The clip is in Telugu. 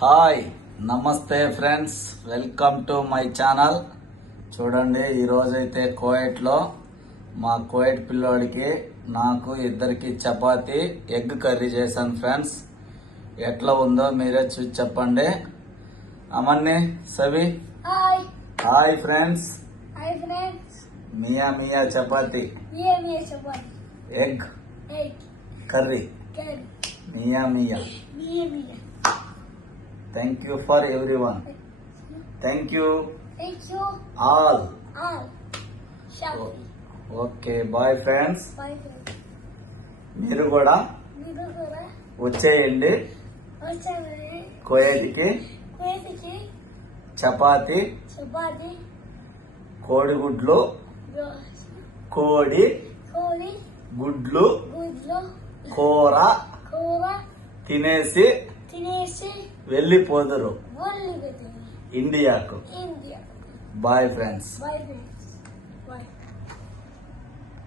హాయ్ నమస్తే friends, welcome to my channel. చూడండి, ఈరోజైతే కోయట్లో మా కోయట్ పిల్లోడికి నాకు ఇద్దరికి చపాతి ఎగ్ కర్రీ చేశాను ఫ్రెండ్స్. ఎట్లా ఉందో మీరే చూసి చెప్పండి. అమన్ని సవి హాయ్ ఫ్రెండ్స్. మియా మియా చపాతి ఎగ్ కర్రీ మియా మియా. Thank you for everyone. Thank you all. Okay, bye friends. మీరు కూడా వచ్చేయండి కోయటికి. చపాతి, కోడిగుడ్లు, కోడి గుడ్లు కూర తినేసి వెళ్ళిపోదురు ఇండియాకు. Boy friends.